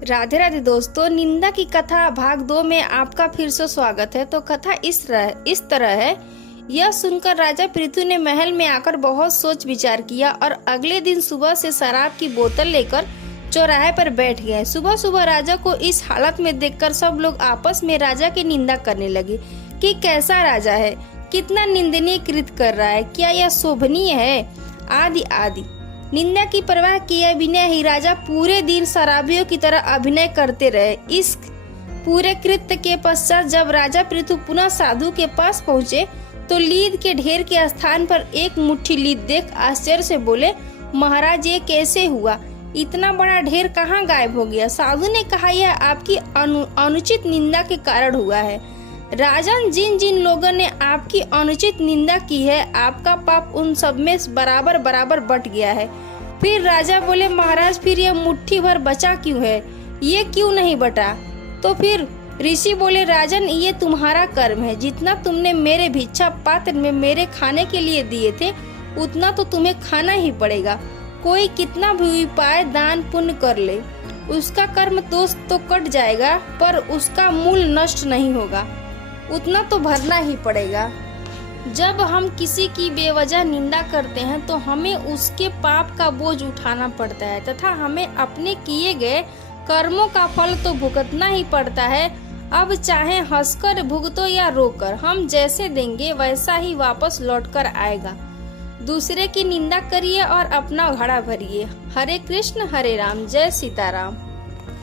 राधे राधे दोस्तों, निंदा की कथा भाग 2 में आपका फिर से स्वागत है। तो कथा इस तरह है। यह सुनकर राजा पृथु ने महल में आकर बहुत सोच विचार किया और अगले दिन सुबह से शराब की बोतल लेकर चौराहे पर बैठ गए। सुबह सुबह राजा को इस हालत में देखकर सब लोग आपस में राजा की निंदा करने लगे कि कैसा राजा है, कितना निंदनीय कृत्य कर रहा है, क्या यह शोभनीय है, आदि आदि। निंदा की परवाह किए बिना ही राजा पूरे दिन शराबियों की तरह अभिनय करते रहे। इस पूरे कृत्य के पश्चात जब राजा पृथु पुनः साधु के पास पहुँचे तो लीद के ढेर के स्थान पर एक मुट्ठी लीद देख आश्चर्य से बोले, महाराज ये कैसे हुआ, इतना बड़ा ढेर कहाँ गायब हो गया। साधु ने कहा, यह आपकी अनुचित निंदा के कारण हुआ है। राजन, जिन जिन लोगों ने आपकी अनुचित निंदा की है, आपका पाप उन सब में बराबर बराबर बट गया है। फिर राजा बोले, महाराज फिर यह मुट्ठी भर बचा क्यों है, ये क्यों नहीं बटा। तो फिर ऋषि बोले, राजन ये तुम्हारा कर्म है, जितना तुमने मेरे भिक्षा पात्र में मेरे खाने के लिए दिए थे उतना तो तुम्हें खाना ही पड़ेगा। कोई कितना भी उपाय दान पुण्य कर ले, उसका कर्म दोष तो कट जाएगा पर उसका मूल नष्ट नहीं होगा, उतना तो भरना ही पड़ेगा। जब हम किसी की बेवजह निंदा करते हैं तो हमें उसके पाप का बोझ उठाना पड़ता है तथा हमें अपने किए गए कर्मों का फल तो भुगतना ही पड़ता है। अब चाहे हंसकर भुगतो या रोकर, हम जैसे देंगे वैसा ही वापस लौटकर आएगा। दूसरे की निंदा करिए और अपना घड़ा भरिए। हरे कृष्ण हरे राम, जय सीताराम।